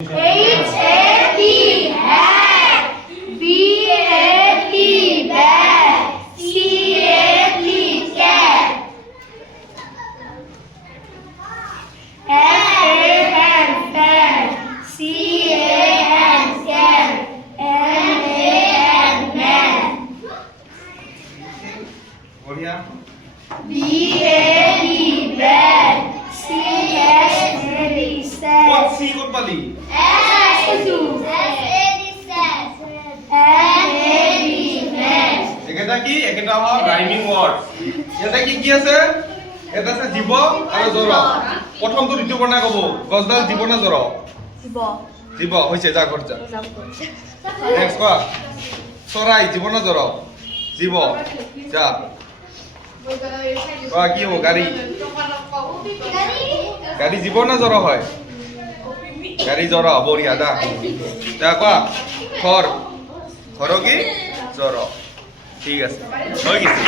H-A-T, hat. B-A-T, bat. C-A-T, cat. F-A-N, fan. C-A-N, can. M-A-N, man. B-A-D, bad. C-S-A-D, sad. What C good bali? S-A-D, sad. M-A-D, mad. এটা কি একটা হল rhyming word এটা কি কি আছে এটা আছে জীব আর জড় প্রথমটো দ্বিতীয় বর্ণ কব গছডাল জীব না জড় জীব হইছে যা করছা নেক্সট কোৱা চৰাই জীব না জড় জীব যা কোৱা কি হ'ব গাড়ী গাড়ী জীব না জড় হয় গাড়ী জড় বঢ়িয়া দা যা কোৱা ঘৰ ঘৰ কি জড় ঠিক আছে হৈ গৈছে